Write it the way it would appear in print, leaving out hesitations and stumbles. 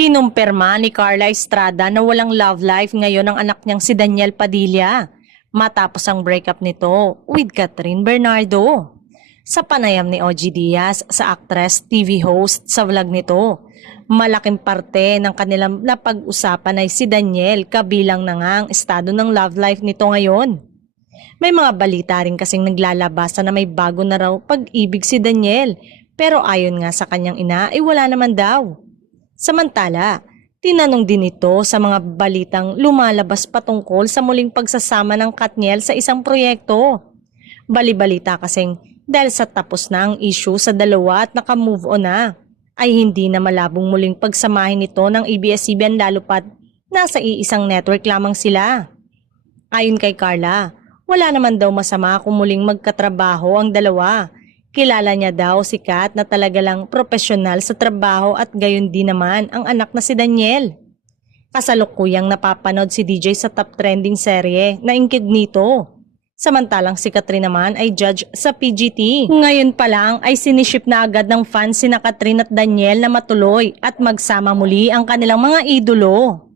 Kinumpirma ni Carla Estrada na walang love life ngayon ang anak niyang si Daniel Padilla matapos ang breakup nito with Catherine Bernardo. Sa panayam ni OG Diaz sa actress TV host sa vlog nito, malaking parte ng kanilang napag-usapan ay si Daniel kabilang na nga ang estado ng love life nito ngayon. May mga balita rin kasing naglalabasan na may bago na raw pag-ibig si Daniel pero ayon nga sa kanyang ina ay wala naman daw. Samantala, tinanong din ito sa mga balitang lumalabas patungkol sa muling pagsasama ng Katniel sa isang proyekto. Bali-balita kasing dahil sa tapos na ang issue sa dalawa at naka-move on na, ay hindi na malabong muling pagsamahin ito ng ABS-CBN lalo pat nasa iisang network lamang sila. Ayon kay Carla, wala naman daw masama kung muling magkatrabaho ang dalawa. Kilala niya daw si Kat na talaga lang profesional sa trabaho at gayon din naman ang anak na si Daniel. Kasalukuyang napapanood si DJ sa top trending serye na Incognito. Samantalang si Catherine naman ay judge sa PGT. Ngayon pa lang ay siniship na agad ng fans sina Catherine at Daniel na matuloy at magsama muli ang kanilang mga idolo.